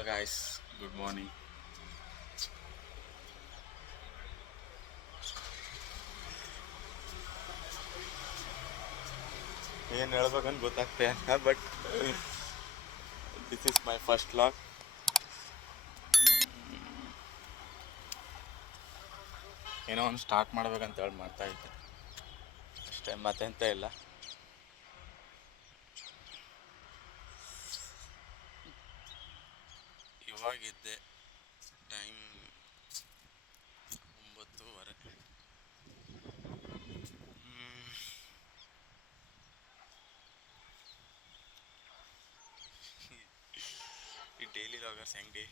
Hello guys, good morning. ಏನು ಹೇಳ್ಬೇಕಂತ ಗೊತ್ತಾಗ್ತಾ ಇಲ್ಲ, but this is my first vlog. ಏನೋ ಒಂದು ಸ್ಟಾರ್ಟ್ ಮಾಡ್ಬೇಕಂತ ಹೇಳಿ ಮಾಡ್ತಾ ಇದ್ದೆ ಅಷ್ಟೇ, ಮತ್ತೆಂತ ಇಲ್ಲ. ಇವಾಗಿದ್ದೆ ಟೈಮ್ 9:30. ಈ ಡೈಲಿ ಲಾಗರ್ಸ್ ಹೆಂಗೆ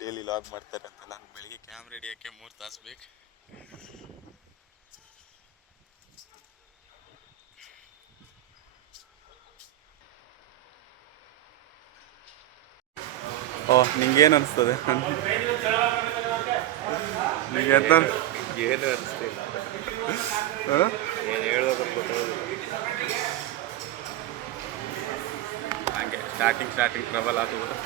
ಡೈಲಿ ಲಾಗ್ ಮಾಡ್ತಾರಂತ, ನಾನು ಬೆಳಿಗ್ಗೆ ಕ್ಯಾಮ್ರಾ ಹಿಡಿಯೋಕ್ಕೆ 3 ತಾಸು ಬೇಕು. ಓಹ್, ನಿಂಗೇನು ಅನಿಸ್ತದೆ? ನಿಂಗೆ ಅಂತ ಏನು ಅನಿಸ್ತಿಲ್ಲ, ಹಾಂ, ಏನು ಹೇಳ್ಬೇಕಂತ ಗೊತ್ತಾಗೋದಿಲ್ಲ. ಹಾಗೆ ಸ್ಟಾರ್ಟಿಂಗ್ ಟ್ರಬಲ್ ಆಗೋದು.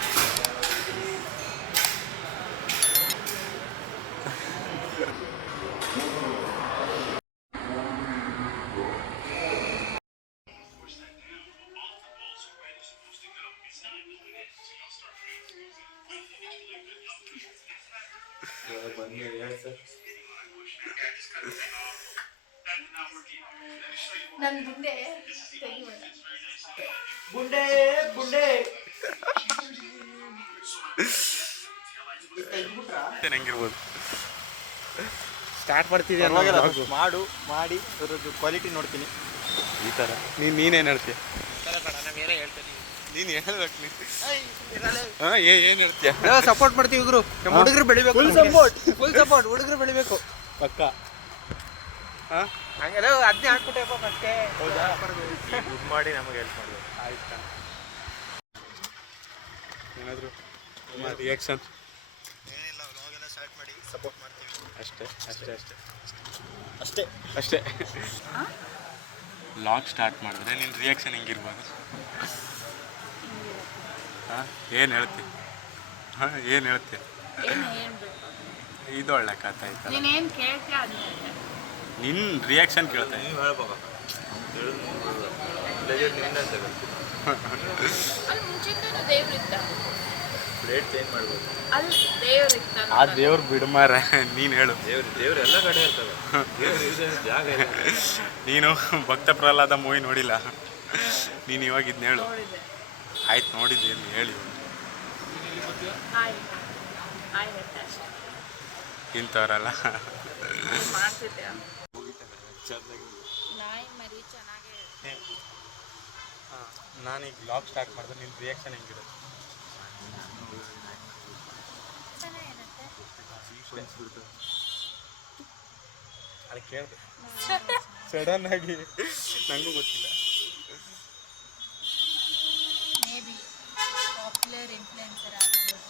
ನನ್ನ ಬುಂಡೆ ಬುಂಡೆ ಬುಂಡೆ ಹೆಂಗಿರ್ಬೋದು ಸ್ಟಾರ್ಟ್ ಮಾಡ್ತಿದ್ದೆ. ಮಾಡು ಮಾಡಿ ಅದ್ರದ್ದು ಕ್ವಾಲಿಟಿ ನೋಡ್ತೀನಿ. ಈ ಥರ ನೀನೇನು ಹೇಳ್ತೀಯ? ನಾವೇನೇ ಹೇಳ್ತೀನಿ, ನೀನು ಹೇಳ್ಬೇಕು. ಹಾಂ, ಏನು ಹೇಳ್ತೀಯ? ಸಪೋರ್ಟ್ ಮಾಡ್ತೀವಿ. ಇವ್ರು ನಮ್ಮ ಹುಡುಗರು ಬೆಳಿಬೇಕು, ಫುಲ್ ಸಪೋರ್ಟ್. ಹುಡುಗರು ಬೆಳಿಬೇಕು ಪಕ್ಕ. ಹಾಂ, ಹಂಗೆಲ್ಲ ಅದನ್ನೇ ಹಾಕ್ಬಿಟ್ಟೆಪ್ಪ ಮತ್ತೆ. ಹೌದಾ? ದುಡ್ಡು ಮಾಡಿ ನಮಗೆ ಹೆಲ್ಪ್ ಮಾಡಬೇಕು. ಆಯ್ತಾ? ಏನಾದರೂ ರಿಯಾಕ್ಷನ್? ಏನಿಲ್ಲ, ವ್ಲಾಗೆಲ್ಲ ಸ್ಟಾರ್ಟ್ ಮಾಡಿ ಸಪೋರ್ಟ್ ಮಾಡ್ತೀವಿ ಅಷ್ಟೇ ಅಷ್ಟೇ ಅಷ್ಟೇ ಅಷ್ಟೇ ಅಷ್ಟೇ. ಲಾಗ್ ಸ್ಟಾರ್ಟ್ ಮಾಡಿದ್ರೆ ನಿನ್ನ ರಿಯಾಕ್ಷನ್ ಹೆಂಗಿರ್ಬೋದು? ಹಾಂ, ಏನು ಹೇಳ್ತಿ? ಹಾಂ, ಏನು ಹೇಳ್ತಿ? ಏನು ಹೇಳ್ಬೇಕು? ಇದು ಒಳ್ಳೆ ಕಥೆ ಆಯ್ತಲ್ಲ. ನೀನೇನು ಕೇಳ್ತೀಯ ಅದನ್ನ ನಿನ್ನ ರಿಯಾಕ್ಷನ್ ಕೇಳ್ತಾ ನೀವು ಹೇಳ್ಬೇಕಪ್ಪ. ಅಲ್ಲಿ ಮುಂಚಿಂದನೂ ದೇವ್ರಿದ್ದ, ಪ್ಲೇಟ್ ಚೇಂಜ್ ಮಾಡ್ಬೋದು. ಅಲ್ಲಿ ದೇವ್ರಿದ್ದ. ಆ ದೇವ್ರು ಬಿಡ್ಮಾರ, ನೀನು ಹೇಳು. ದೇವ್ರು ಎಲ್ಲ ಕಡೆ ಇರ್ತವೆ. ದೇವ್ರು ಜಾಗ ಇಲ್ಲ. ನೀನು ಭಕ್ತ ಪ್ರಹ್ಲಾದ ಮೂವಿ ನೋಡಿಲ್ಲ, ನೀನು ಇವಾಗ ಇದನ್ನ ಹೇಳು. ನೋಡಿದೆ. ಆಯ್ತು, ನೋಡಿದ್ದೀನಿ, ಹೇಳಿ. ಆಯ್ತು ಆಯ್ತು ಅಷ್ಟೇ ಇಂಥವ್ರಲ್ಲ ಮಾಡ್ತಿದ್ದೆ. ನಾಯಿ ಮರಿ ಚೆನ್ನಾಗೇ ನಾನೀಗ ಲಾಗ್ ಸ್ಟಾರ್ಟ್ ಮಾಡಿದ್ರೆ ನಿನ್ನ ರಿಯಾಕ್ಷನ್ ಹೆಂಗಿರುತ್ತೆ? ಚೆನ್ನಾಗಿರುತ್ತೆ. ಅದಕ್ಕೆ ಕೇಳಿದೆ ಸಡನ್ ಆಗಿ, ನನಗೂ ಗೊತ್ತಿಲ್ಲ. ಮೇ ಬಿ ಪಾಪ್ಯುಲರ್ ಇನ್ಫ್ಲುಯೆನ್ಸರ್ ಆಗ್ಬೋದು.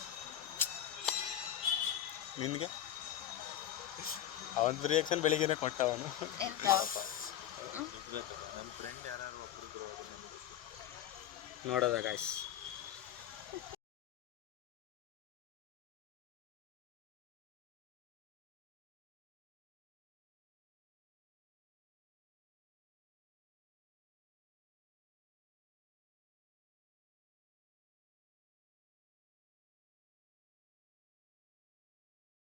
ನಿನಗೆ ಅವನ ರಿಯಾಕ್ಷನ್ ಬೆಳಿಗ್ಗೆನೆ ಕೊಟ್ಟ ಅವನು. ನಮ್ಮ ಫ್ರೆಂಡ್ ಯಾರು ಒಬ್ಬರು ನೋಡೋದ ಗಾಯ್ಸ್.